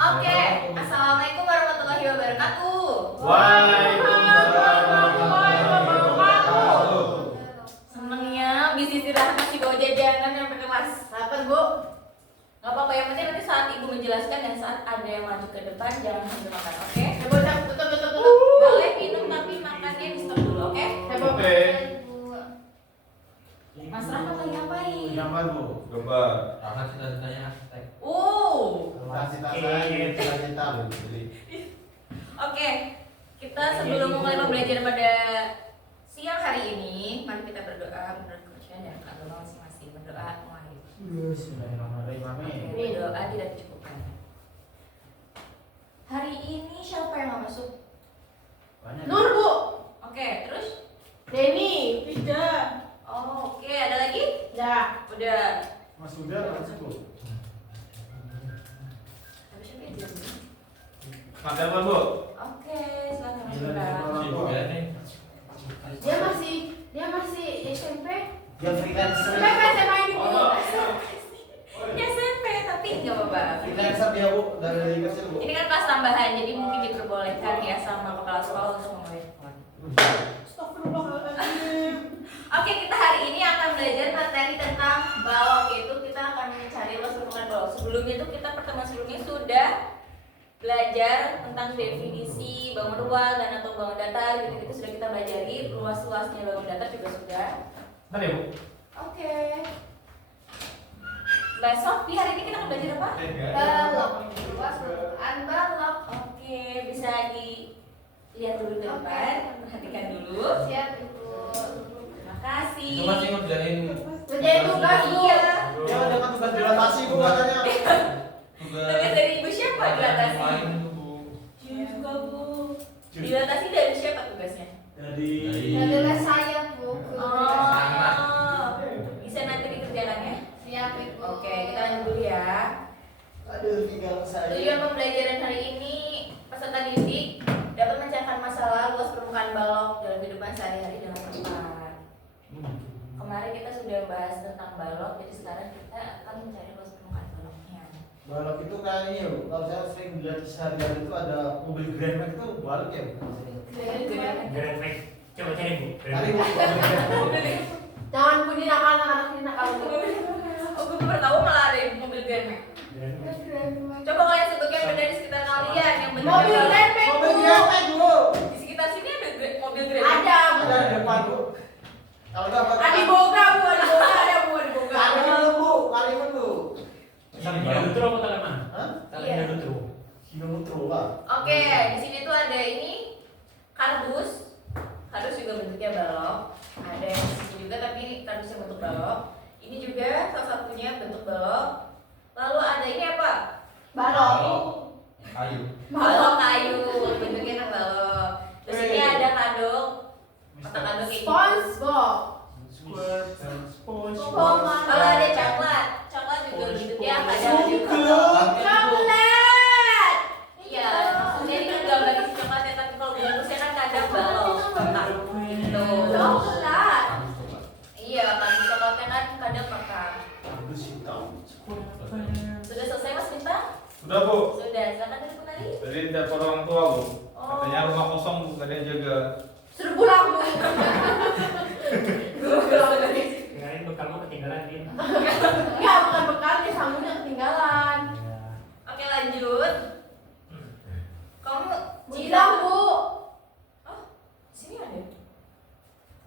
Oke, assalamualaikum warahmatullahi wabarakatuh. Waalaikumsalam warahmatullahi wabarakatuh. Senengnya bisnis istirahat masih bawa jajanan sampai kelas. Lapar, Bu. Gak apa-apa, yang penting nanti saat ibu menjelaskan dan saat ada yang maju ke depan jangan sambil makan, oke? Tutup. Boleh minum tapi makannya di stop dulu, oke? Oke. Mas Rahmat lagi ngapain? Nyaman Bu. Gambar. Karena cita-citanya arsitek. Cita-cita Oke, kita sebelum mulai pembelajaran pada siang hari ini, mari kita berdoa menurut kepercayaan dan agama masing-masing. Berdoa mulai. Oke, doa tidak dicukupkan. Hari ini siapa yang nggak masuk? Nur, Bu. Oke, terus? Denny. Tidak. Oh, oke, ada lagi? Ya. Udah. Mas Uda masuk Bu. Tapi siapa yang belum? Makan apa Bu? Oke, silakan Gila, masuk. Sibuk ya nih. Dia masih SMP. Dia freelancer. SMP SMA ini, Bu. Ya SMP, tapi nggak apa-apa. Freelancer dia Bu dari kecil Bu. Ini kan kelas tambahan, jadi mungkin diperbolehkan ya sama kepala sekolah untuk memulai. Astagfirullahaladzim. Oke, kita hari ini akan belajar materi tentang balok, yaitu kita akan mencari luas permukaan balok. Sebelumnya itu kita pertemuan sebelumnya sudah belajar tentang definisi bangun ruang dan atau bangun datar, gitu-gitu sudah kita pelajari. Luas-luasnya bangun datar juga sudah. Mana ya Bu? Oke. Besok di hari ini kita akan belajar apa? Balok. Luas permukaan balok. Oke, bisa dilihat dulu ke depan, perhatikan dulu. Siap, Ibu. Terima kasih. Itu masih ngerjain Ngerjain tugas, Bu. Iya. Dia ada kan tugas dilatasi Bu katanya. Tugas dari ibu siapa dilatasi? Main itu Bu. Juga bu. Dilatasi dari siapa tugasnya? Dari Adalah saya, Bu. Oh, bisa nanti dikerjakan ya? Siap, Ibu. Oke, kita lanjut dulu ya. Aduh, tinggal saya. Tujuan pembelajaran hari ini, peserta didik dapat memecahkan masalah luas permukaan balok dalam kehidupan sehari-hari dengan tepat. Kemarin kita sudah bahas tentang balok, jadi sekarang kita akan mencari luas permukaan baloknya. Balok itu kayak ini loh, kalau saya sering lihat sehari-hari itu ada mobil Grand Max itu balok ya bukan sih? Grand Max, coba cari Bu. Tadi mobil Grand Max. Jangan bunyi nakal, anak ini nakal. Oh, gue baru tahu malah ada mobil Grand Max. Coba kalian sebutkan benar di sekitar kalian yang benar. Mobil Grand Max, Mobil Bu. Grand Max Bu. Di sekitar sini ada mobil Grand Max. Ada, Bu. Ada di depan Bu. Kalau nggak apa? Adi Boga, Bu. Adi Boga ada, Bu. Adi Boga. Kalimun Bu, Kalimun Bu. Saling duduk apa mana? Hah? Saling duduk. Sinulutro Pak. Oke, di sini tuh ada ini kardus. Kardus juga bentuknya balok. Ada yang di sini juga tapi ini kardusnya bentuk balok. Ini juga salah satunya bentuk balok. Lalu ada ini apa? Balok. Kayu. Balok kayu, bentuknya kan balok. Terus ini ada kardus. Kotak kardus ini. SpongeBob. Kalau ada coklat, coklat juga bentuknya kadang juga balok. Coklat. Iya, maksudnya ini kan gambar isi coklatnya, tapi kalau bentuknya kan kadang balok. Kotak gitu. Coklat. Iya, kan coklatnya kan kadang kotak. Kardus hitam. Sudah selesai Mas Minta? Sudah Bu. Sudah, silakan dulu tadi. Dari telepon orang tua Bu. Katanya rumah kosong Bu, gak ada yang jaga. Suruh pulang, Bu. Suruh pulang lagi. Kirain bekalmu ketinggalan Din. Enggak, bukan bekalnya, sambungnya ketinggalan. Oke, lanjut. Kamu Bilang, Bu. Oh, sini ada.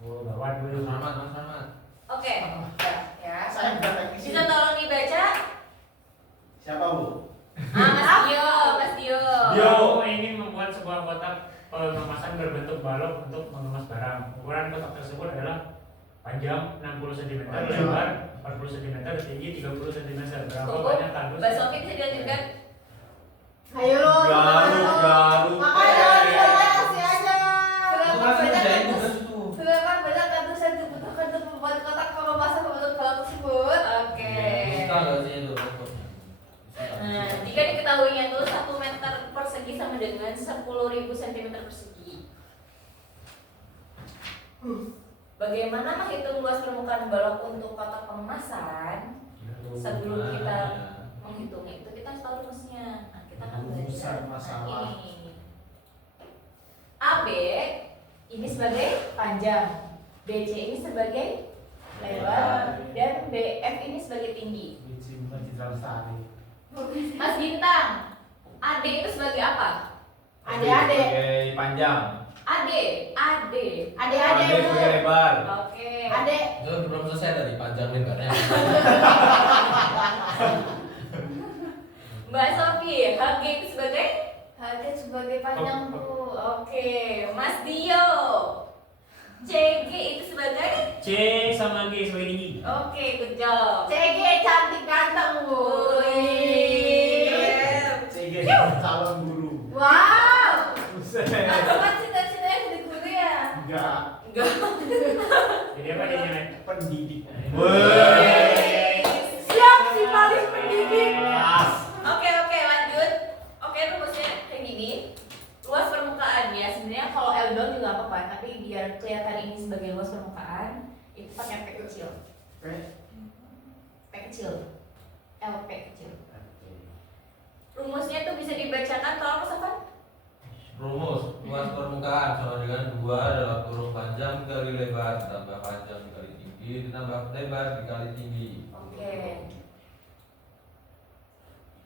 Oh, bawa dulu. Selamat Mas Selamat. Oke, ya. Saya bukan teknisi. Bisa tolong dibaca? Siapa Bu? Mas Dio, Mas Dio. Kamu ingin membuat sebuah kotak pengemasan berbentuk balok untuk mengemas barang. Ukuran kotak tersebut adalah panjang 60 cm, lebar 40 cm, tinggi 30 cm. Berapa Tunggu, banyak kardus? Mbak Sofi bisa dilanjutkan? Ayo lo. Garut. Makanya kita kasih aja. Itu kan ngerjain tugas itu. Seberapa banyak kardus yang dibutuhkan untuk membuat kotak pengemasan berbentuk balok tersebut? Oke. Bisa nggak sih itu? Nah, jika diketahuinya tuh 1 meter persegi sama dengan 10.000 cm persegi. Bagaimana menghitung luas permukaan balok untuk kotak pengemasan? Sebelum kita menghitungnya itu kita harus tahu rumusnya. Nah, kita kita akan belajar Rumusan masalah. ini. AB ini sebagai panjang, BC ini sebagai lebar, dan BF ini sebagai tinggi. Simpan Citra Lestari. Mas Bintang, AD itu sebagai apa? Adik-adik. Sebagai panjang. AD. AD sebagai lebar. Oke. Adik. Itu belum selesai tadi panjang lebarnya. Mbak Sofi, HG itu sebagai? Hati sebagai panjang bu. Oke. Mas Dio, CG itu sebagai? C sama G sebagai tinggi. Oke, good job. CG cantik ganteng bu. CG calon guru. Wow. Buset. Kan cita-citanya jadi guru ya. Enggak. Enggak. Jadi apa dia namanya? Pendidik. Siap si paling pendidik. Oke, lanjut. Oke, rumusnya kayak gini. Luas permukaan ya. Sebenarnya kalau L doang juga nggak apa-apa, tapi biar kelihatan ini sebagai luas permukaan, itu pakai P kecil. P kecil. LP kecil. Rumusnya tuh bisa dibacakan, tolong Mas Afan. Rumus luas permukaan sama dengan 2 dalam kurung panjang dikali lebar ditambah panjang dikali tinggi ditambah lebar dikali tinggi. Oke.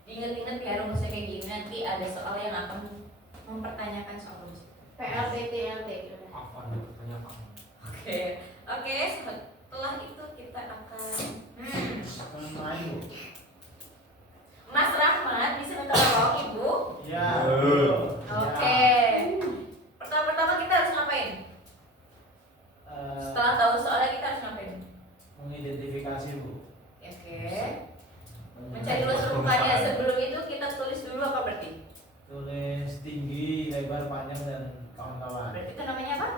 Diingat-ingat ya rumusnya kayak gini, nanti ada soal yang akan mempertanyakan soal rumus. PLT TLT. Apa nih pertanyaan? Oke. Setelah itu kita akan Main bu. Mas Rahmat bisa minta tolong Ibu. Ya. Oke. Pertama-tama kita harus ngapain? Setelah tahu soalnya kita harus ngapain? Mengidentifikasi bu. Oke. Mencari luas permukaannya. Sebelum itu kita tulis dulu apa berarti? Tulis tinggi, lebar, panjang dan kawan-kawan. Berarti itu namanya apa?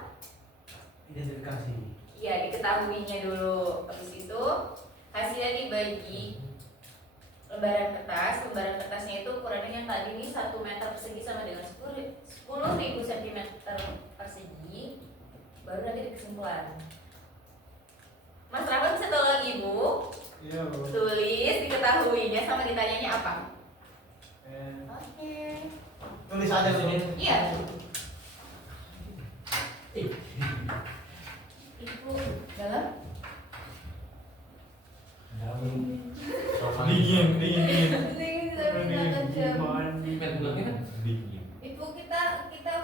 Identifikasi. Iya, diketahuinya dulu. Habis itu hasilnya dibagi lembaran kertas. Lembaran kertasnya itu ukurannya yang tadi ini 1 meter persegi sama dengan 10.000 cm persegi. Baru nanti kesimpulan. Mas Rahmat bisa tolong Ibu Iya bu. tulis diketahuinya sama ditanyanya apa? Oke. Tulis aja bu. Iya. Ibu dalam. Dingin. Ini kita gunakan jam. Pipet bulangnya kan? Dingin. Ibu kita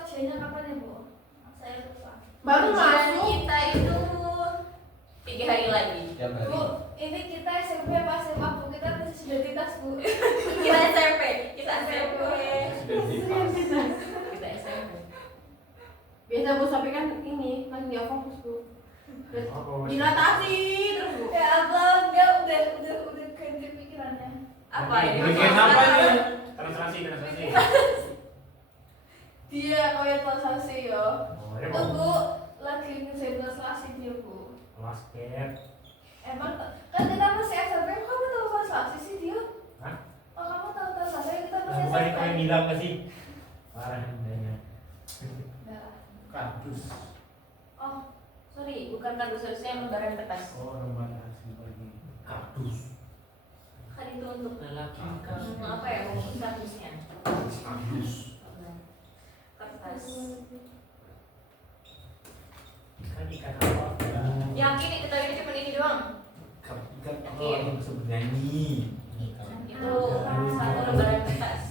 ujiannya kapan ya bu? Saya lupa. Baru Ujian masuk kita itu 3 hari lagi. Tiap hari. Bu, ini kita SMP apa SMA bu? Kita masih sudah ditas bu. Kita SMP. Kita SMP. Identitas. Kita SMP. Biasa bu sampai kan ini lagi nggak fokus bu. Oh, Dilatasi terus bu. Ya Allah, enggak udah ganti pikirannya. Apa ini? Bikin apa ini? translasi. Dia kau yang translasi yo. Oh, ya Tuh mau bu, lagi ngisi translasi dia bu. basket. Emang kan kita masih SMP, kamu tahu translasi sih dia? Hah? Oh kamu tahu translasi kita Nah, masih bukan itu SMP. yang bilang nggak sih? Parah adanya. Nah. Kardus. Oh, sorry, bukan kardus, harusnya lembaran kertas. Oh lembaran hasil bagi. Kardus. Kan itu untuk Lelaki apa ya? Untuk kardusnya. Kardus. Kertas. ikan apa? Yakin nih kita ini cuma ini doang. Ikan apa Yakin. yang bisa bernyanyi? Itu satu lembaran kertas.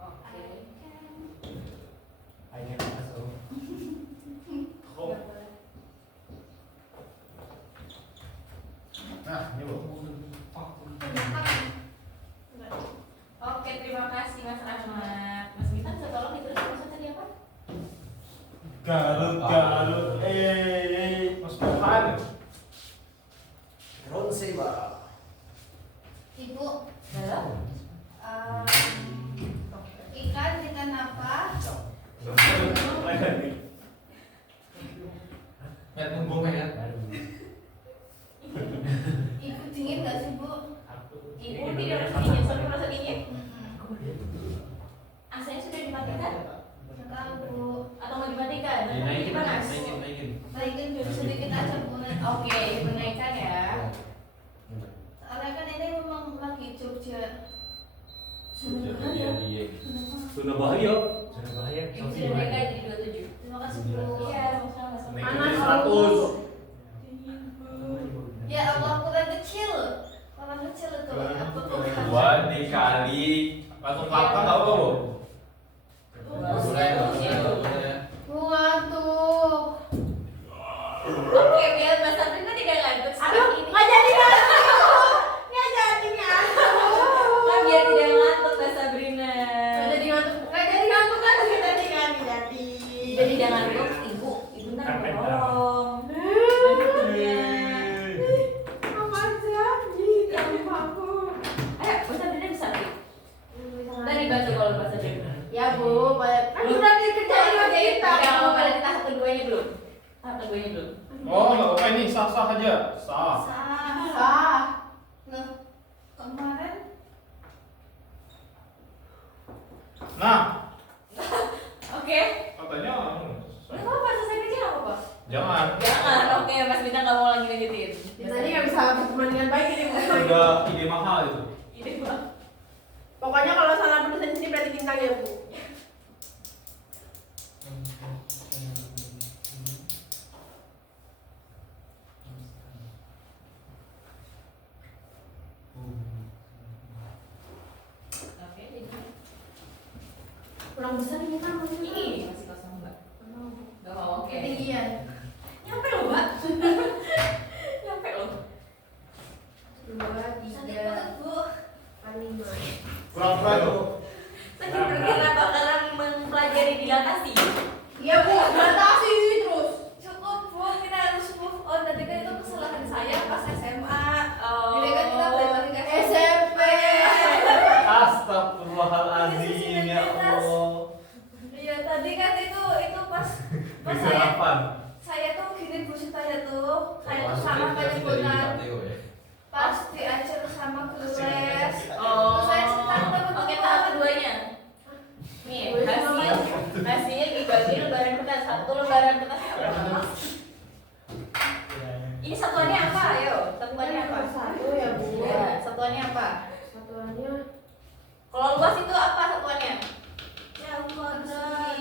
Oke. Hanya kertas oh. Nah ini bu. Oke, terima kasih Mas Rahmat. Mas Bintang bisa tolong ditulis maksud tadi apa? Garut. Mas Tuhan. Ronseba. Ibu, Dalam. ikan apa? Pet nunggu ya. Baru. Ibu dingin nggak sih bu? Ibu tidak merasa dingin, sorry merasa dingin. AC-nya sudah dimatikan Nggak tahu bu. atau mau dimatikan? Naikin, Panas. naikin. Naikin dulu sedikit aja bu. Oke, menaikkan ya. Soalnya kan ini memang lagi Jogja Zona bahaya. Sudah bahaya. Yang Sofi sudah gimana? naik jadi 27. Terima kasih bro. Iya, sama-sama. Naik Panas, jadi bro. 100. Ya Allah, kurang kecil. Kurang kecil itu. Apa tuh? Dua dikali. Langsung patah nggak apa bu? Mulai, mulai. Gua ngantuk. Oke, biar Mbak Sabrina tidak ngantuk Aduh, sekarang ini. nggak jadi ngantuk. Nggak jadi ngantuk. Kan biar tidak ngantuk Mbak Sabrina. Nggak jadi ngantuk. Nggak jadi ngantuk kan? Nggak jadi kan? Jadi. Jadi jangan ngantuk, ibu ntar Karpet tolong. Bantunya. Apa jadi? Kamu aku. Ayo, Mbak Sabrina bisa nih. Tadi bantu kalau Mbak Sabrina. Ya bu, kan udah dikerjain sama kita. Jangan pada di tahap keduanya belum. Tahap keduanya belum. Oh nggak apa ini sah-sah aja. Sah. Sah. Nah, kemarin Nah Oke. katanya Nggak apa-apa, selesai kerja nggak apa-apa. jangan. Jangan, oke Mas Bintang nggak mau lagi lanjutin. tadi nggak bisa berteman dengan baik ini. Bu. Udah ide mahal itu. Ini Bang. Pokoknya kalau salah penulisan sini berarti bintang ya bu. Oke, jadi Kurang besar ini kan maksudnya. ini masih kosong Mbak. Nggak mau, oke. Ketinggian. Nyampe loh Mbak. Nyampe loh. 2, 3, Bu. 5. Pura-pura tuh. Tadi berkira bakalan mempelajari dilatasi. Iya bu, batasi terus. Cukup Bu, kita harus move on. Tadi kan itu kesalahan saya pas SMA. Jadi kan kita balik lagi ke SMP. Astagfirullahaladzim ya Allah. Iya tadi kan itu pas pas Kegelapan. saya tuh gini Bu ceritanya tuh kayak Masuk sama dari penyebutan Mateo ya. pas diajar sama guru les. Oh, Terus saya cerita ke oke teman-teman. tahap keduanya. Nih, hasilnya dibagi lembaran kertas. Satu lembaran kertas berapa? Ini satuannya apa? Ayo, satuannya apa? Satu ya Bu. Ya, satuannya apa? Satuannya Kalau luas itu apa satuannya? ya kuadrat.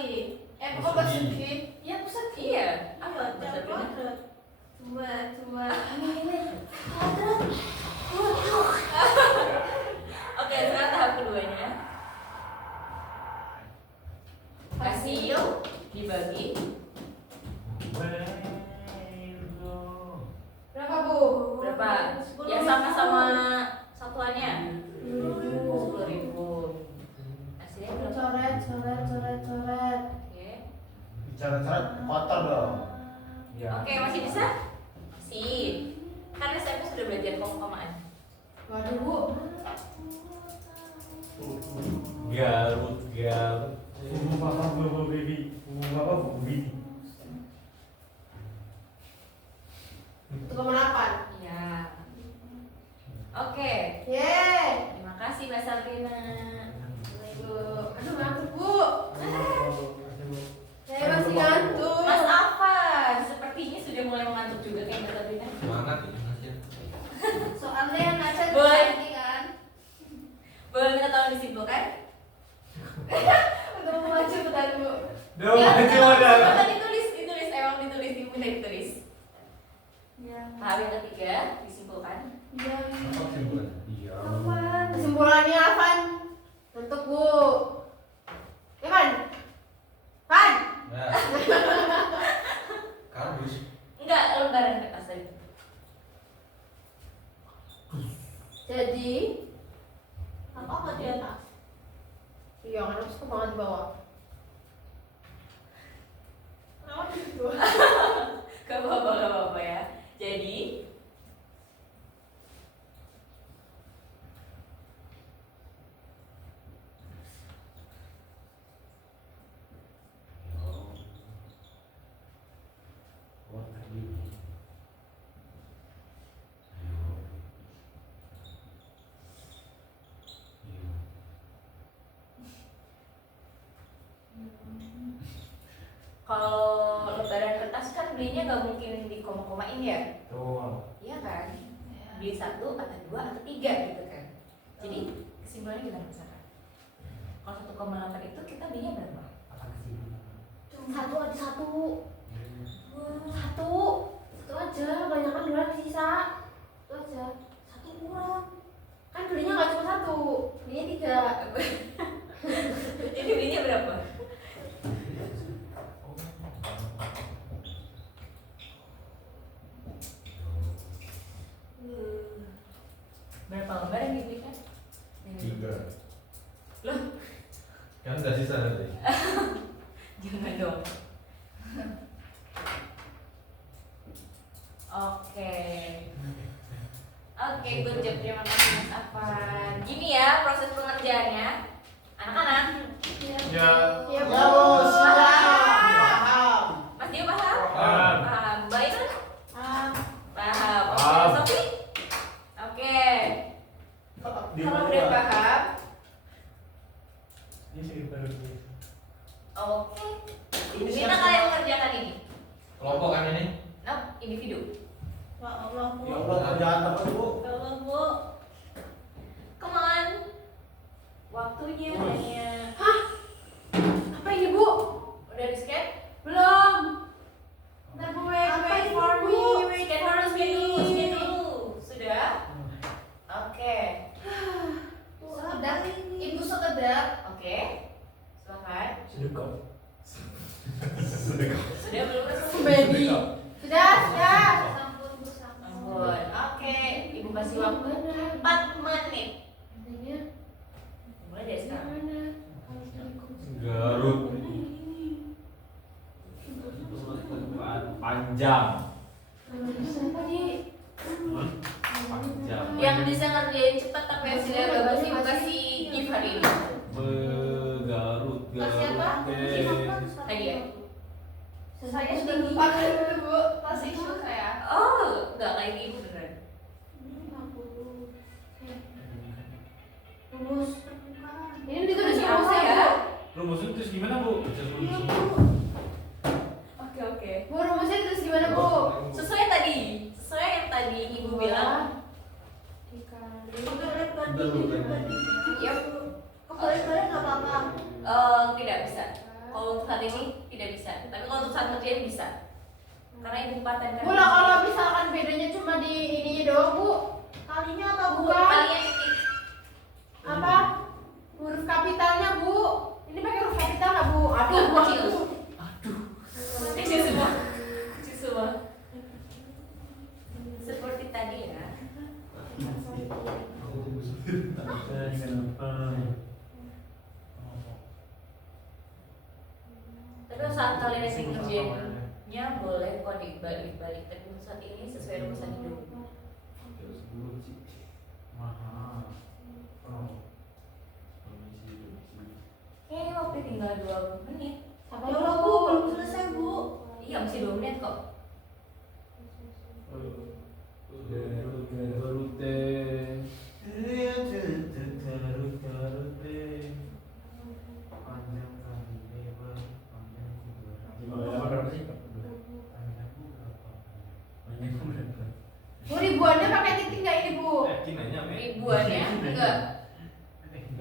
Kok persegi? Ya pusat. Iya. Apa? Bahasa Belanda. Kuadrat. Cuma Oke, sekarang tahap keduanya. Hasil dibagi berapa Bu? berapa? Ya sama-sama satuannya. 10.000. Hasilnya berapa? Coret. Oke. Bicara-bicara kotor dong. Oke, masih bisa? Masih. Karena saya sudah belajar koma-komaan. Waduh Bu. Garut. Papa baby. Papa baby. 1,8. Iya. Oke. Yeay. Terima kasih Mbak Sabrina. Bu. Aduh ngantuk Bu. Saya masih ngantuk. Mas Afan, sepertinya sudah mulai mengantuk juga kayak Mbak Sabrina. Semangat ini Mas ya. Soalnya yang ngaca Boleh. ini kan. Boleh minta tolong disimpulkan? Untuk memacu bentar Bu. Bukan ditulis, emang ditulis, diminta ditulis. Ya. Tahap yang ketiga, disimpulkan. Ya. Apa kesimpulan? Apaan? Kesimpulannya Afan. Untuk Bu. Ya kan? Kan? Ya. Kardus. Enggak, lembaran kertas tadi. Jadi apa di atas? Iya, kan harus ke banget di bawah. Kenapa gitu? Gak apa-apa ya. Jadi kalau lembaran kertas kan belinya nggak mungkin di koma-komain ya, Tuh. iya kan? Beli 1 atau 2 atau 3 gitu kan. Jadi kesimpulannya gimana misalkan? Kalau 1,8 itu kita belinya berapa? Apa kesini? Satu aja satu. Wah, Satu aja, kebanyakan dua sisa. Satu aja. satu kurang. Kan belinya nggak cuma satu, belinya 3. Jadi belinya berapa? Berapa lembar yang dibelikan? 3. Loh, Kan udah sisa tadi. jangan dong. Oke. Oke, good job. Terima kasih Mas Afan. Gini ya proses pengerjaannya. Anak-anak, Ya. Iya, Ya Bu. bos, Paham? paham. Mas Dio paham? Paham. Paham. Mbak Inul? Ah, Paham. Oke, Paham. Sofi? Oke. Di Kalau mana? udah paham, Ini sih baru ini. oke. Gimana kalian mengerjakan ini? Kelompok kan ini? Nah, individu. ya Allah, Bu. Ya Allah, kerjaan apa Bu? Ya Allah, Bu. Come on. Waktunya hanya. Apa ini, Bu? Udah di scan? Belum. Ntar Bu, wait for me, wait Scan for dulu, scan dulu, scan me. dulu. Sudah? Oke. Sekedar, Ibu sekedar. Oke. Silakan. Sedekah. Sudah belum resmi? Baby. Sudah. Ampun. Oke, Ibu kasih waktu 4 menit. Mulai dari sekarang. Garut. Panjang. Panjang. Yang bisa ngerjain cepat tapi hasilnya bagus Ibu kasih gift hari ini. Garut. Kasih apa? Lagi ya? Saya sudah lupakan dulu, Bu. Pas isu saya. Oh, enggak kayak Ibu beneran. Rumus. Ini ditulis Apa rumusnya, ya? Bu. Rumusnya terus gimana Bu? Iya, Bu. Oke, oke. Bu, rumusnya ditulis gimana, Bu? Sesuai tadi. Sesuai yang tadi Ibu bilang. Yap. Kebalik-balik nggak apa-apa. Tidak bisa. Kalau untuk saat ini tidak bisa. Tapi kalau untuk saat kerjaan bisa. Karena Ibu patenkan. Bu, lah kalau misalkan bedanya cuma di ininya doang, Bu. Kalinya atau bukan? Kalian titik. Apa? Huruf kapitalnya, Bu. Ini pakai huruf kapital nggak, Bu? Aduh, Bu. Kecil. Kecil semua. Kecil semua. Seperti tadi ya. Tapi saat kalian nanti ngerjainnya boleh kok dibalik-balik. Tapi untuk saat ini sesuai rumusan hidup. Mahal. Kayaknya waktu tinggal 20 menit. Ya Allah, Bu, belum selesai, Bu. Iya masih 2 menit kok. Garut. Panjang kali lebar, panjang Apa berapa sih? Bu, ribuannya pakai titik nggak ini, Bu? Yakin nanya, Me? Ribuannya enggak.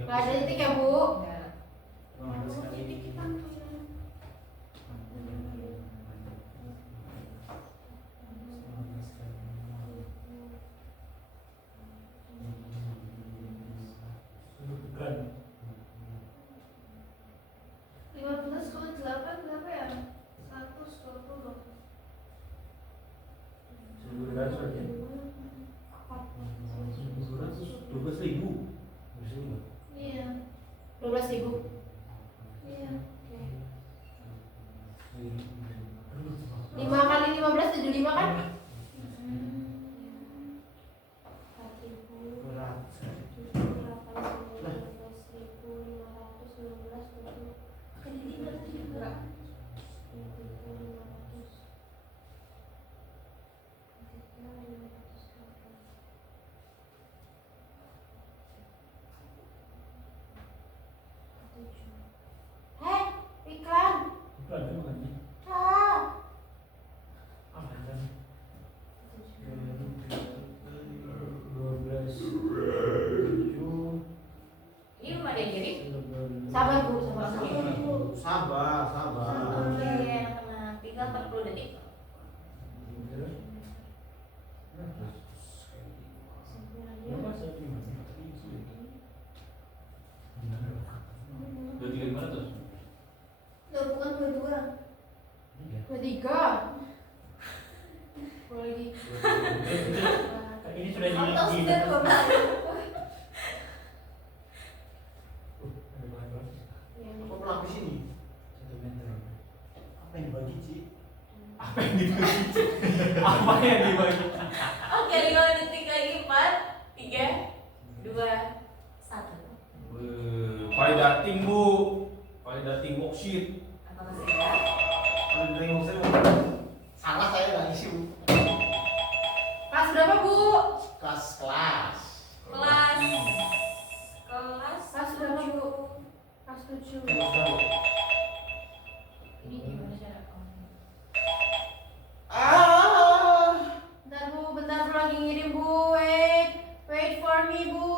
Nggak ada titik ya, Bu? Enggak. Bukan. 15 kali 8 berapa ya? 120. 12.000. Iya. 12 Sabar Bu, sabar. Sabar. Oke, anak-anak. Tinggal 40 detik. Dua tiga gimana tuh? Loh, bukan 22. 23. Boleh lagi. Ini sudah Kamu tahu sudah di 12. Apa pelapis ini? Apa yang dibagi, Ci? Apa yang dibagi? Apa yang dibagi? Oke, 5 detik lagi. 4, 3, 2, 1. Validating bu, validating worksheet. Apa masih ada? Kalau ditengok saya salah saya nggak ngisi, Bu. Kelas berapa Bu? Kelas. Kelas Kelas berapa Bu? Kelas 7. Ini gimana cara kamu? Bentar Bu lagi ngirim Bu. Wait for me Bu.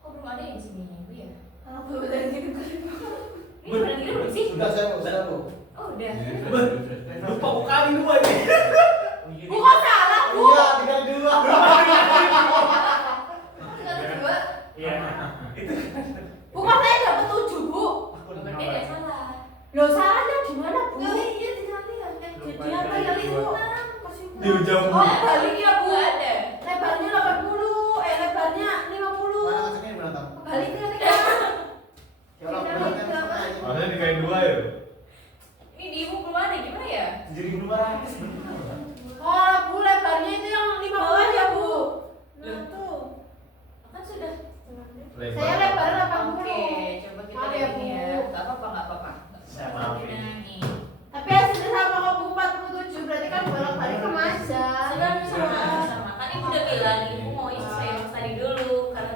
Kok belum ada yang sini Bu ya? Anak Bu udah ngirim. Ini udah ngirim belum sih? Sudah saya, Bu. Sudah, Bu. Oh udah. Lupa bukain dua ini. Bu kok salah Bu? Iya, tinggal dua. Tinggal 2. Iya. Bu kok saya dapat 7 Bu? Berarti ada salah. Loh salahnya gimana Bu? Iya tinggal lihat. Dia tinggal 6. Di ujung. Oh balik ya Bu. Nggak ada. Lebarnya 80. Lebarnya 50. Mana ngeceknya gimana, Tam? Balik ya. Ya Allah, beratnya setengah aja. Maksudnya dikain dua ya? Ini di ibu belum ada gimana ya? 7.200. Oh Bu lebarnya itu yang 50 aja Bu. Loh tuh. Kan sudah. Saya lebarnya 80. Oke, coba kita Maaf ya, lihat Bu. ya. Gak apa-apa. Saya maafin. Nah, nih. Tapi hasilnya sama kok Bu 47 berarti kan bolak-balik ke Maja. Sama. Kan ibu udah bilang ibu mau isi saya tadi dulu karena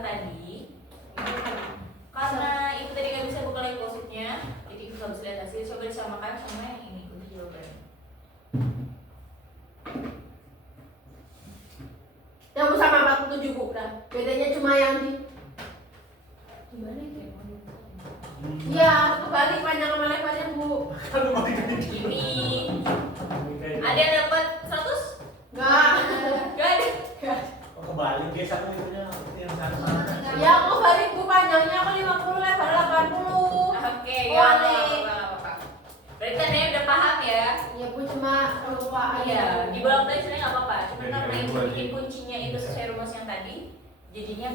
ibu tadi nggak bisa buka lagi worksheetnya, jadi ibu nggak bisa lihat hasil. Coba disamakan sama yang ini untuk jawaban. Yang Bu sama 47 Bu udah. Bedanya cuma yang di Gimana itu ya? iya kebalik panjang sama lebarnya Bu. Ini ada yang dapat 100? Enggak. Gak ada. Oh, kebalik guys, aku itunya yang sana. Ya aku balik Bu panjangnya aku 50 lebar 80. Oke, Oh, ya aneh. nggak apa-apa. Berarti tadi udah paham ya? Ya Bu cuma lupa aja. Iya, di bawah tadi sebenarnya nggak apa-apa. Cuma Oke, karena ibu dua bikin aja. kuncinya itu sesuai rumus yang tadi, jadinya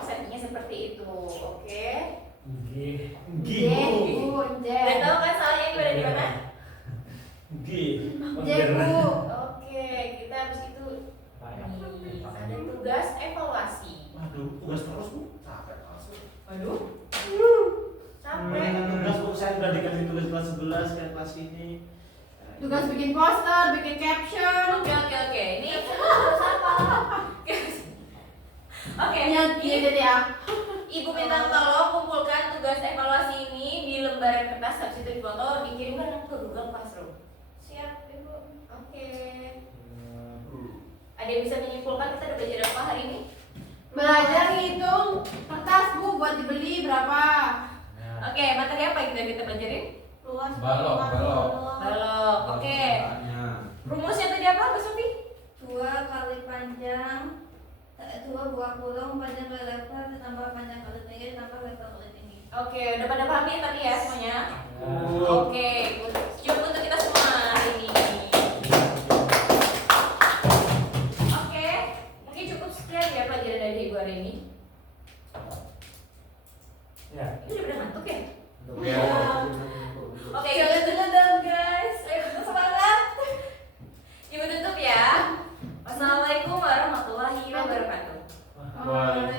setnya seperti itu. Oke. J Bu, J. Udah tahu kan salahnya ini berada di mana? J Bu. Oke, kita habis itu nih, ada tugas evaluasi. Waduh, tugas terus, Bu. Capek langsung. Waduh. Capek. Tugas, Bu, saya udah dikasih tugas kelas 11 kayak kelas ini. Tugas bikin poster, bikin caption. Oke. Ini harus apa? Oke. Yang jadi ya. Ibu minta tolong kumpulkan tugas evaluasi ini di lembaran kertas, habis itu difoto, dikirimkan ke Google Classroom. Siap, Ibu. Oke. Ada yang bisa menyimpulkan kita udah belajar apa hari ini? Belajar ngitung kertas Bu buat dibeli berapa? Oke, materi apa yang kita pelajarin? Luas. Balok. Balok. Oke. Rumusnya tadi apa, Bu Sofi? 2 kali panjang 2 buah kurung panjang kali lebar ditambah panjang kali tinggi ditambah lebar kali tinggi. Oke, udah pada paham ya tadi ya semuanya? Oke, cukup untuk kita semua hari ini. Oke, mungkin cukup sekian ya pelajaran dari Ibu hari ini. Ya. Ini udah pada ngantuk ya? Ya. Oke, kita dulu dong guys. Ayo kita semangat. Ibu tutup ya. Wassalamualaikum warahmatullahi wabarakatuh. Waalaikumsalam.